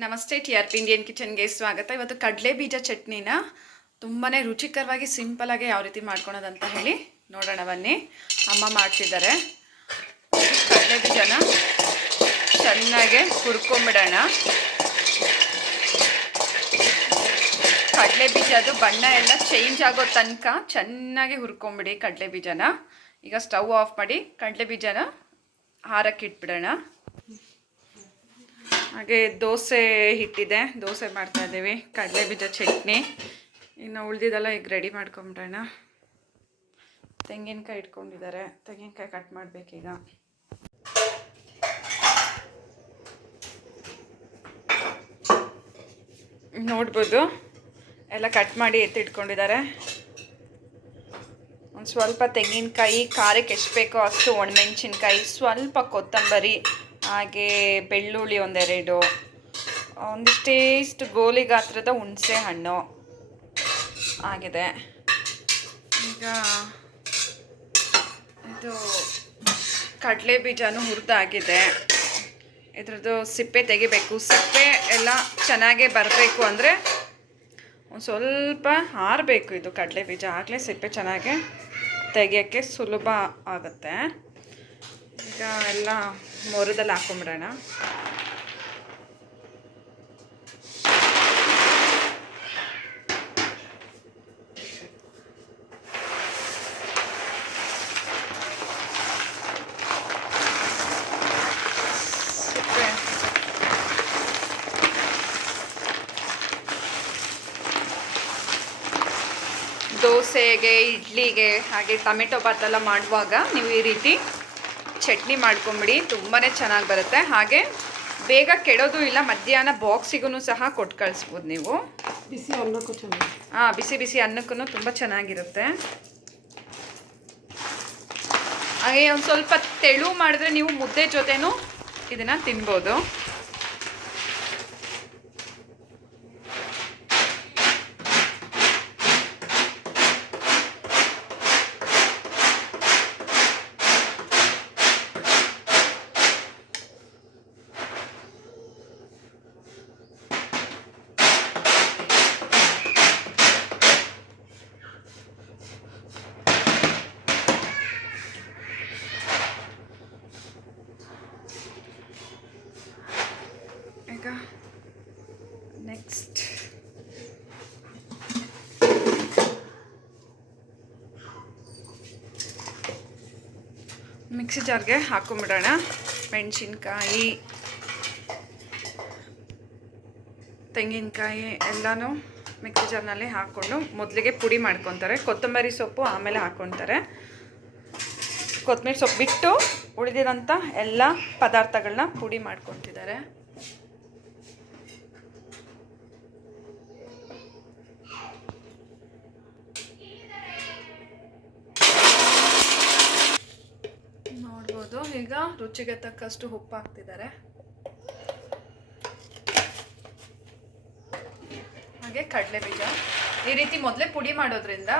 ನಮಸ್ತೆ TRP Indian ಕಿಚನ್ಗೆ ಸ್ವಾಗತ. ಇವತ್ತು ಕಡಲೆ ಬೀಜ ಚಟ್ನಿನ ತುಂಬಾ ರುಚಿಕರವಾಗಿ ಸಿಂಪಲಾಗಿ ಯಾವ ರೀತಿ ಮಾಡ್ಕೊಳೋದಂತ ಹೇಳಿ ನೋಡೋಣ ಬನ್ನಿ. ಅಮ್ಮ ಮಾಡ್ತಿದ್ದಾರೆ. ಕಡಲೆ ಬೀಜನ ಚೆನ್ನಾಗಿ ಹುರ್ಕೊಂಬಿಡೋಣ. ಕಡಲೆ ಬೀಜದು ಬಣ್ಣ ಎಲ್ಲ ಚೇಂಜ್ ಆಗೋ ತನಕ ಚೆನ್ನಾಗಿ ಹುರ್ಕೊಂಬಿಡಿ ಕಡಲೆ ಬೀಜನ. ಈಗ ಸ್ಟವ್ ಆಫ್ ಮಾಡಿ ಕಡಲೆ ಬೀಜನ ಹಾರಕ್ಕೆ ಇಟ್ಬಿಡೋಣ. ಹಾಗೆ ದೋಸೆ ಹಿಟ್ಟಿದೆ, ದೋಸೆ ಮಾಡ್ತಾ ಇದ್ದೀವಿ. ಕಡಲೆ ಬೀಜ ಚಟ್ನಿ ಇನ್ನು ಉಳಿದಿದ್ದೆಲ್ಲ ಈಗ ರೆಡಿ ಮಾಡ್ಕೊಂಬಿಡೋಣ. ತೆಂಗಿನಕಾಯಿ ಇಟ್ಕೊಂಡಿದ್ದಾರೆ, ತೆಂಗಿನಕಾಯಿ ಕಟ್ ಮಾಡಬೇಕೀಗ. ನೋಡ್ಬೋದು ಎಲ್ಲ ಕಟ್ ಮಾಡಿ ಎತ್ತಿಟ್ಕೊಂಡಿದ್ದಾರೆ. ಒಂದು ಸ್ವಲ್ಪ ತೆಂಗಿನಕಾಯಿ, ಖಾರಕ್ಕೆ ಎಷ್ಟು ಬೇಕೋ ಅಷ್ಟು ಒಣಮೆಣಸಿನ್ಕಾಯಿ, ಸ್ವಲ್ಪ ಕೊತ್ತಂಬರಿ, ಹಾಗೆ ಬೆಳ್ಳುಳ್ಳಿ ಒಂದೆರಡು, ಒಂದಿಷ್ಟೇಷ್ಟು ಗೋಲಿ ಗಾತ್ರದ ಹುಣಸೆ ಹಣ್ಣು ಆಗಿದೆ. ಈಗ ಇದು ಕಡಲೆ ಬೀಜನೂ ಹುರಿದಾಗಿದೆ. ಇದ್ರದ್ದು ಸಿಪ್ಪೆ ತೆಗಿಬೇಕು. ಸಿಪ್ಪೆ ಎಲ್ಲ ಚೆನ್ನಾಗೇ ಬರಬೇಕು ಅಂದರೆ ಒಂದು ಸ್ವಲ್ಪ ಆರಬೇಕು ಇದು ಕಡಲೆ ಬೀಜ, ಆಗಲೇ ಸಿಪ್ಪೆ ಚೆನ್ನಾಗೆ ತೆಗಿಯೋಕ್ಕೆ ಸುಲಭ ಆಗುತ್ತೆ. ಈಗ ಎಲ್ಲ ಮೊರದಲ್ಲಿ ಹಾಕೊಂಬಿಡೋಣ. ದೋಸೆಗೆ, ಇಡ್ಲಿಗೆ, ಹಾಗೆ ಟೊಮೆಟೊ ಬಾತ್ ಎಲ್ಲ ಮಾಡುವಾಗ ನೀವು ಈ ರೀತಿ ಚಟ್ನಿ ಮಾಡ್ಕೊಂಬಿಡಿ, ತುಂಬಾ ಚೆನ್ನಾಗಿ ಬರುತ್ತೆ. ಹಾಗೆ ಬೇಗ ಕೆಡೋದು ಇಲ್ಲ. ಮಧ್ಯಾಹ್ನ ಬಾಕ್ಸಿಗೂ ಸಹ ಕೊಟ್ಟು ಕಳಿಸ್ಬೋದು ನೀವು. ಬಿಸಿ ಅನ್ನಕ್ಕೂ ಚೆನ್ನಾಗಿ, ಬಿಸಿ ಬಿಸಿ ಅನ್ನಕ್ಕೂ ತುಂಬ ಚೆನ್ನಾಗಿರುತ್ತೆ. ಹಾಗೆ ಒಂದು ಸ್ವಲ್ಪ ತೆಳು ಮಾಡಿದ್ರೆ ನೀವು ಮುದ್ದೆ ಜೊತೆನೂ ಇದನ್ನು ತಿನ್ಬೋದು. ನೆಕ್ಸ್ಟ್ ಮಿಕ್ಸಿ ಜಾರ್ಗೆ ಹಾಕೊಂಬಿಡೋಣ. ಮೆಣಸಿನ್ಕಾಯಿ, ತೆಂಗಿನಕಾಯಿ ಎಲ್ಲನೂ ಮಿಕ್ಸಿ ಜಾರ್ನಲ್ಲಿ ಹಾಕ್ಕೊಂಡು ಮೊದಲಿಗೆ ಪುಡಿ ಮಾಡ್ಕೊತಾರೆ. ಕೊತ್ತಂಬರಿ ಸೊಪ್ಪು ಆಮೇಲೆ ಹಾಕ್ಕೊತಾರೆ. ಕೊತ್ತಂಬರಿ ಸೊಪ್ಪು ಬಿಟ್ಟು ಉಳಿದಿರೋಂಥ ಎಲ್ಲ ಪದಾರ್ಥಗಳನ್ನ ಪುಡಿ ಮಾಡ್ಕೊತಿದ್ದಾರೆ. ನೋಡ್ಬೋದು ಈಗ ರುಚಿಗೆ ತಕ್ಕಷ್ಟು ಉಪ್ಪು ಹಾಕ್ತಿದ್ದಾರೆ. ಹಾಗೆ ಕಡಲೆ ಬೀಜ ಈ ರೀತಿ ಮೊದಲೇ ಪುಡಿ ಮಾಡೋದ್ರಿಂದ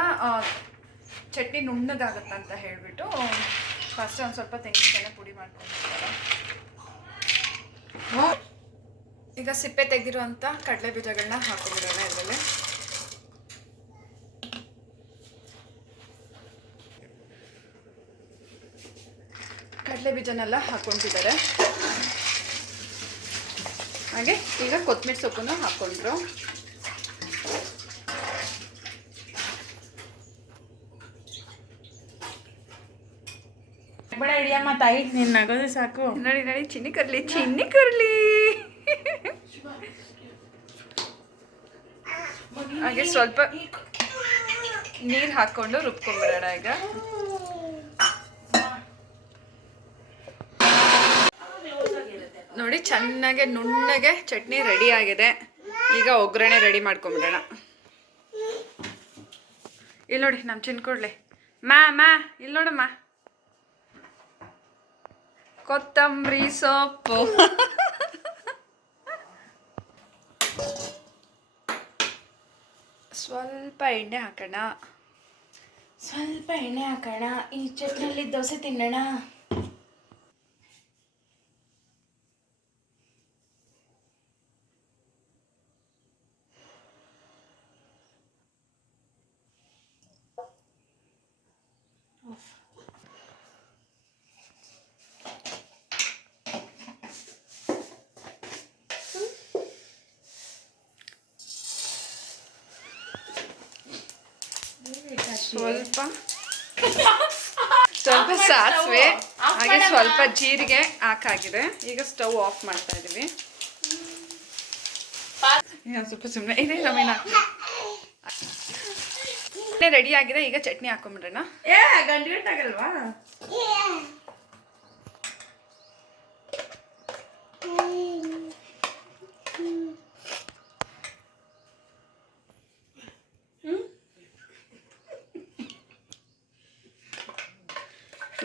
ಚಟ್ನಿ ನುಣ್ಣಗಾಗತ್ತಂತ ಹೇಳಿಬಿಟ್ಟು ಫಸ್ಟ್ ಒಂದು ಸ್ವಲ್ಪ ತೆಂಗಿನಕಾಯಿನ ಪುಡಿ ಮಾಡ್ಕೊಂಡಿದ್ದಾರೆ. ಈಗ ಸಿಪ್ಪೆ ತೆಗೆದಿರುವಂಥ ಕಡಲೆ ಬೀಜಗಳನ್ನ ಹಾಕೊಂಡ್ಬಿಡೋಣ. ಇದರಲ್ಲಿ ಕಡಲೆ ಬೀಜನೆಲ್ಲ ಹಾಕ್ಕೊತಿದ್ದಾರೆ. ಹಾಗೆ ಈಗ ಕೊತ್ತಂಬರಿ ಸೊಪ್ಪನ್ನು ಹಾಕ್ಕೊಂಡ್ರು. ಬೇಡ ಹಿಡಿಯಮ್ಮ ತಾಯಿ, ನೀನು ನಗೋದು ಸಾಕು. ನೋಡಿ ನೋಡಿ, ಚಿನ್ನಿ ಕರ್ಲಿ. ಹಾಗೆ ಸ್ವಲ್ಪ ನೀರು ಹಾಕ್ಕೊಂಡು ರುಬ್ಕೊಂಡ್ಬಿಡೋಣ. ಈಗ ನೋಡಿ ಚೆನ್ನಾಗೆ ನುಣ್ಣಗೆ ಚಟ್ನಿ ರೆಡಿ ಆಗಿದೆ. ಈಗ ಒಗ್ಗರಣೆ ರೆಡಿ ಮಾಡ್ಕೊಂಬಿಡೋಣ. ಇಲ್ಲಿ ನೋಡಿ ನಮ್ಮ ಚಿನ್ಕೊಡ್ಲಿ ಮಾ ಇಲ್ಲಿ ನೋಡಮ್ಮ, ಕೊತ್ತಂಬರಿ ಸೊಪ್ಪು, ಸ್ವಲ್ಪ ಎಣ್ಣೆ ಹಾಕೋಣ. ಈ ಚಟ್ನಿಯಲ್ಲಿ ದೋಸೆ ತಿನ್ನೋಣ. ಸ್ವಲ್ಪ ಸಾಸಿವೆ ಹಾಗೆ ಸ್ವಲ್ಪ ಜೀರಿಗೆ ಹಾಕಾಗಿದೆ. ಈಗ ಸ್ಟವ್ ಆಫ್ ಮಾಡ್ತಾ ಇದೀವಿ. ಸ್ವಲ್ಪ ಸುಮ್ಮನೆ ಇದೆ ನಮೀನ ರೆಡಿ ಆಗಿದೆ. ಈಗ ಚಟ್ನಿ ಹಾಕೊಂಡ್ಬಿಡೋಣ. ಗಂಟೆಗಲ್ವಾ?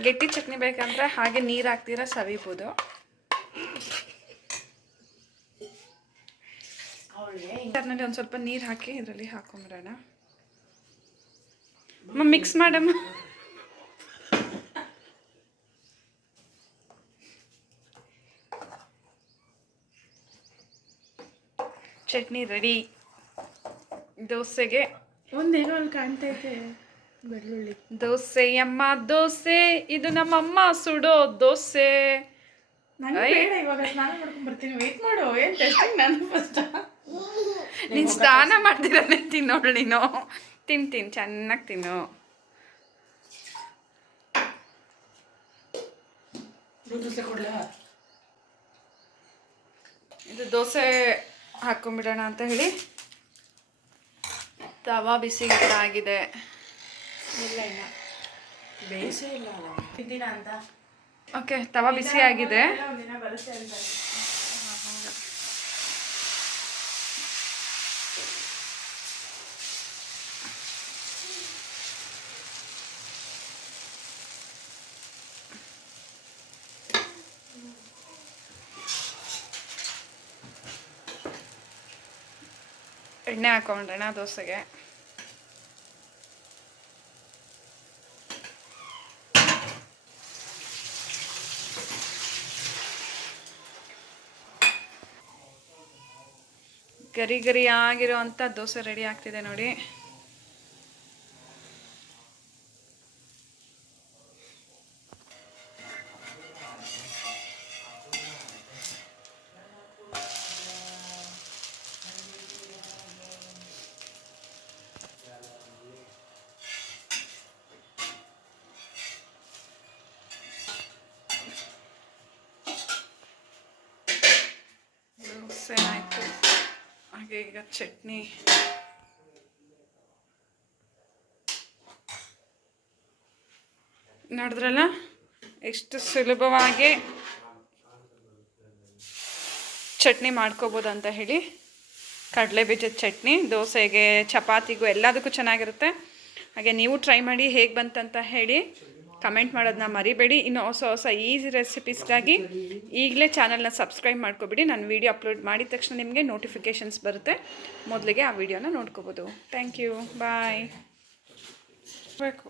ಗಟ್ಟಿ ಚಟ್ನಿ ಬೇಕಂದ್ರೆ ಹಾಗೆ ನೀರು ಹಾಕ್ತೀರಾ ಸವಿಬೋದು. ಅದರಲ್ಲಿ ಒಂದು ಸ್ವಲ್ಪ ನೀರು ಹಾಕಿ ಇದರಲ್ಲಿ ಹಾಕೊಂಡ್ಬಿಡೋಣ. ಮಿಕ್ಸ್ ಮಾಡಮ್ಮ. ಚಟ್ನಿ ರೆಡಿ. ದೋಸೆಗೆ ಒಂದೇನೋ ಅಲ್ಲಿ ಕಾಣ್ತೈತೆ ಬೆಳ್ಳುಳ್ಳಿ. ದೋಸೆ ಅಮ್ಮ ದೋಸೆ, ಇದು ನಮ್ಮಮ್ಮ ಸುಡೋ ದೋಸೆ. ಬೇಡ, ಇವಾಗ ಸ್ನಾನ ಮಾಡ್ಕೊಂಡ್ ಬರ್ತೀನಿ. ವೇಟ್ ಮಾಡು. ಏನ್ ಟೆಸ್ಟಿಂಗ್? ನಾನು ಫಸ್ಟ್ ನೀನು ಸ್ನಾನ ಮಾಡ್ತಿರೋದೇ ತಿನ್ನೋಳು ನೀನು. ತಿಂತೀನಿ, ಚೆನ್ನಾಗಿ ತಿನ್ನು. ಇದು ದೋಸೆ ಹಾಕೊಂಡ್ಬಿಡೋಣ ಅಂತ ಹೇಳಿ ತವಾ ಬಿಸಿ ಆಗಿದೆ. ಇಲ್ಲ ಇಲ್ಲ ಬೇಸೇ ಇಲ್ಲ ಇದ್ದೀನ ಅಂತ. ಓಕೆ, ತವಾ ಬಿಸಿ ಆಗಿದೆ. ಒಂದಿನ ಬರುತ್ತೆ ಅಂತ. ಎಣ್ಣೆ ಹಾಕೊಂಡ್ರೆ ದೋಸೆಗೆ. ಗರಿ ಗರಿ ಆಗಿರೋಂಥ ದೋಸೆ ರೆಡಿ ಆಗ್ತಿದೆ ನೋಡಿ. ದೋಸೆ ಆಯಿತು. ಹಾಗೆ ಈಗ ಚಟ್ನಿ. ನೋಡಿದ್ರಲ್ಲ ಎಷ್ಟು ಸುಲಭವಾಗಿ ಚಟ್ನಿ ಮಾಡ್ಕೋಬೋದು ಅಂತ ಹೇಳಿ. ಕಡಲೆ ಬೀಜದ ಚಟ್ನಿ ದೋಸೆಗೆ, ಚಪಾತಿಗೂ ಎಲ್ಲದಕ್ಕೂ ಚೆನ್ನಾಗಿರುತ್ತೆ. ಹಾಗೆ ನೀವು ಟ್ರೈ ಮಾಡಿ ಹೇಗೆ ಬಂತಂತ ಹೇಳಿ ಕಮೆಂಟ್ ಮಾಡೋದನ್ನ ಮರಿಬೇಡಿ. ಇನ್ನು ಹೊಸ ಹೊಸ ಈಸಿ ರೆಸಿಪೀಸ್ಗಾಗಿ ಈಗಲೇ ಚಾನಲ್ನ ಸಬ್ಸ್ಕ್ರೈಬ್ ಮಾಡ್ಕೊಬಿಡಿ. ನಾನು ವೀಡಿಯೋ ಅಪ್ಲೋಡ್ ಮಾಡಿದ ತಕ್ಷಣ ನಿಮಗೆ ನೋಟಿಫಿಕೇಷನ್ಸ್ ಬರುತ್ತೆ. ಮೊದಲಿಗೆ ಆ ವಿಡಿಯೋನ ನೋಡ್ಕೋಬೋದು. ಥ್ಯಾಂಕ್ ಯು, ಬಾಯ್. ಬೇಕು